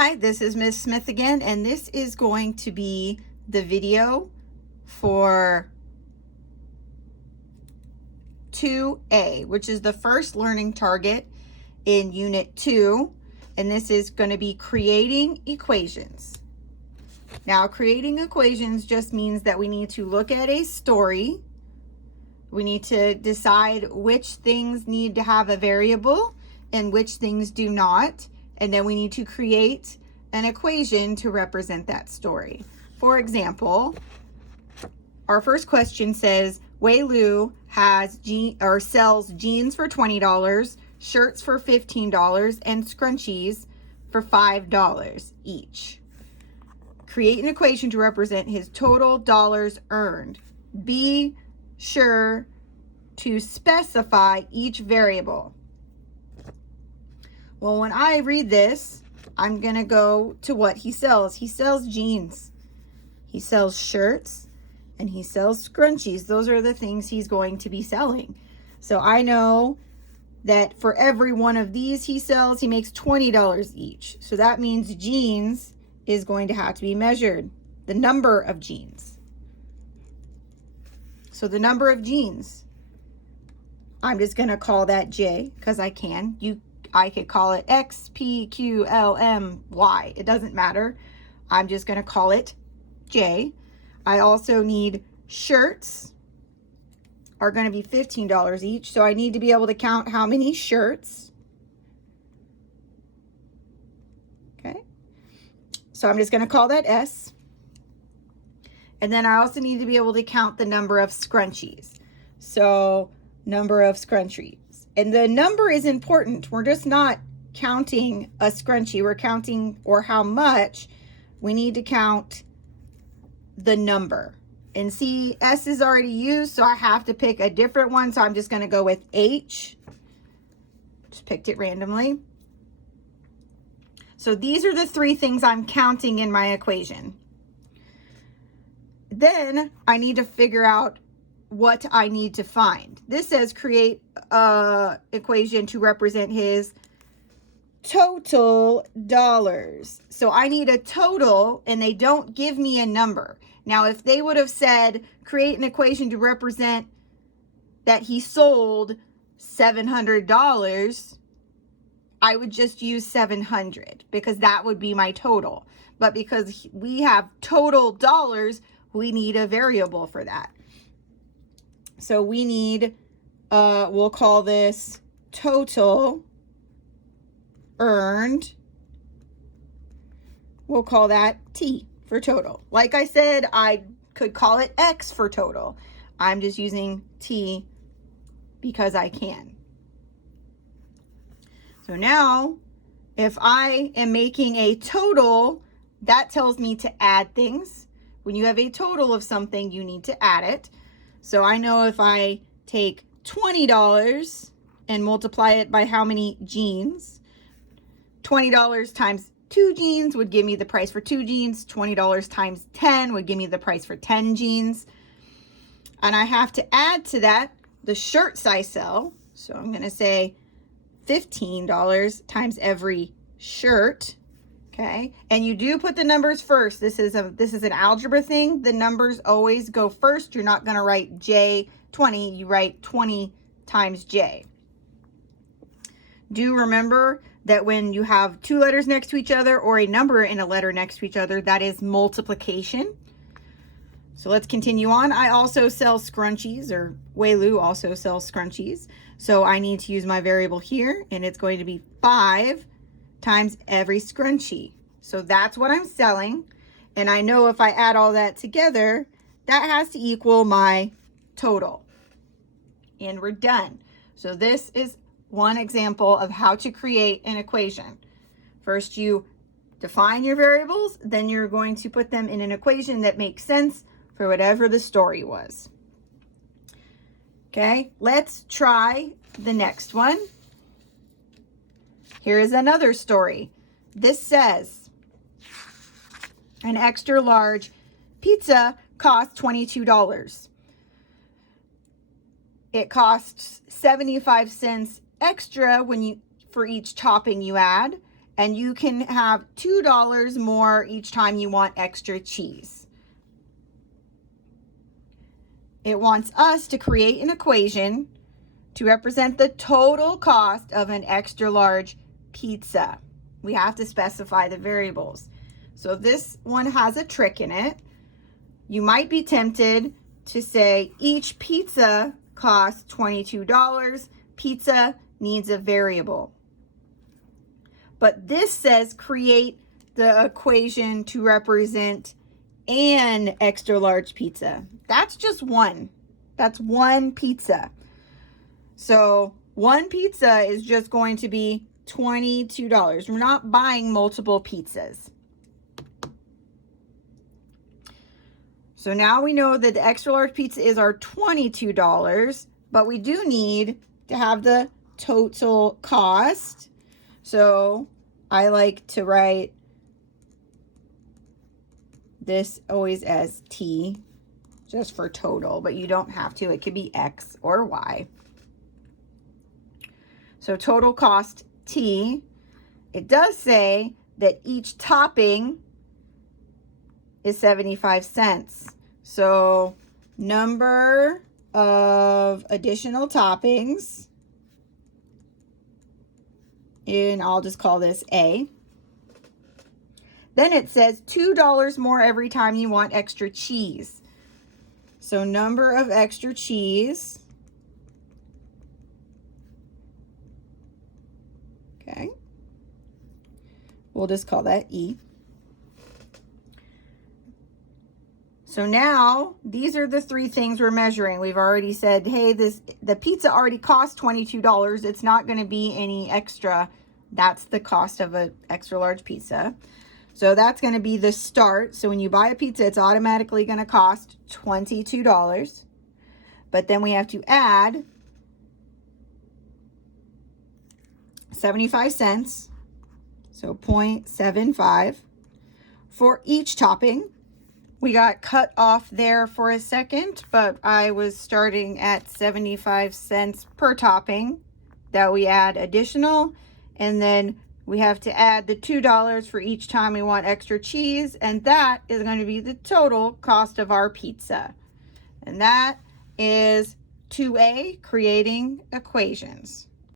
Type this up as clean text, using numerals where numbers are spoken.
Hi, this is Ms. Smith again, and this is going to be the video for 2A, which is the first learning target in Unit 2, and this is going to be creating equations. Now, creating equations just means that we need to look at a story. We need to decide which things need to have a variable and which things do not. And then we need to create an equation to represent that story. For example, our first question says, Wei Lu sells jeans for $20, shirts for $15, and scrunchies for $5 each. Create an equation to represent his total dollars earned. Be sure to specify each variable. Well, when I read this, I'm going to go to what he sells. He sells jeans, he sells shirts, and he sells scrunchies. Those are the things he's going to be selling. So I know that for every one of these he sells, he makes $20 each. So that means jeans is going to have to be measured, the number of jeans. So the number of jeans, I'm just going to call that J because I can. I could call it X, P, Q, L, M, Y. It doesn't matter. I'm just going to call it J. I also need shirts are going to be $15 each. So I need to be able to count how many shirts. Okay. So I'm just going to call that S. And then I also need to be able to count the number of scrunchies. So number of scrunchies. And the number is important. We're just not counting a scrunchie. We're counting, or how much. We need to count the number. And see, S is already used, so I have to pick a different one. So I'm just going to go with H. Just picked it randomly. So these are the three things I'm counting in my equation. Then I need to figure out what I need to find. This says create a equation to represent his total dollars. So I need a total, and they don't give me a number. Now, if they would have said create an equation to represent that he sold $700, I would just use 700 because that would be my total. But because we have total dollars, we need a variable for that. So we need, we'll call this total earned. We'll call that T for total. Like I said, I could call it X for total. I'm just using T because I can. So now, if I am making a total, that tells me to add things. When you have a total of something, you need to add it. So I know if I take $20 and multiply it by how many jeans, $20 times 2 jeans would give me the price for 2 jeans. $20 times 10 would give me the price for 10 jeans. And I have to add to that the shirts I sell. So I'm going to say $15 times every shirt. Okay, and you do put the numbers first. This is an algebra thing. The numbers always go first. You're not going to write J20. You write 20 times J. Do remember that when you have 2 letters next to each other or a number and a letter next to each other, that is multiplication. So let's continue on. I also sell scrunchies, or Wei Lu also sells scrunchies. So I need to use my variable here, and it's going to be 5 times every scrunchie. So that's what I'm selling. And I know if I add all that together, that has to equal my total. And we're done. So this is one example of how to create an equation. First, you define your variables, then you're going to put them in an equation that makes sense for whatever the story was. Okay, let's try the next one. Here is another story. This says an extra large pizza costs $22. It costs 75 cents extra for each topping you add, and you can have $2 more each time you want extra cheese. It wants us to create an equation to represent the total cost of an extra large pizza. We have to specify the variables. So this one has a trick in it. You might be tempted to say each pizza costs $22. Pizza needs a variable. But this says create the equation to represent an extra large pizza. That's just one. That's one pizza. So one pizza is just going to be $22. We're not buying multiple pizzas. So now we know that the extra large pizza is our $22, but we do need to have the total cost. So I like to write this always as T, just for total, but you don't have to. It could be X or Y. So total cost T. It does say that each topping is 75 cents. So number of additional toppings, and I'll just call this A. Then it says $2 more every time you want extra cheese. So number of extra cheese. Okay. We'll just call that E. So now these are the three things we're measuring. We've already said, hey, the pizza already costs $22. It's not going to be any extra. That's the cost of an extra large pizza. So that's going to be the start. So when you buy a pizza, it's automatically going to cost $22. But then we have to add 75 cents. So 0.75 for each topping. We got cut off there for a second, but I was starting at 75 cents per topping that we add additional. And then we have to add the $2 for each time we want extra cheese. And that is going to be the total cost of our pizza. And that is 2A, creating equations.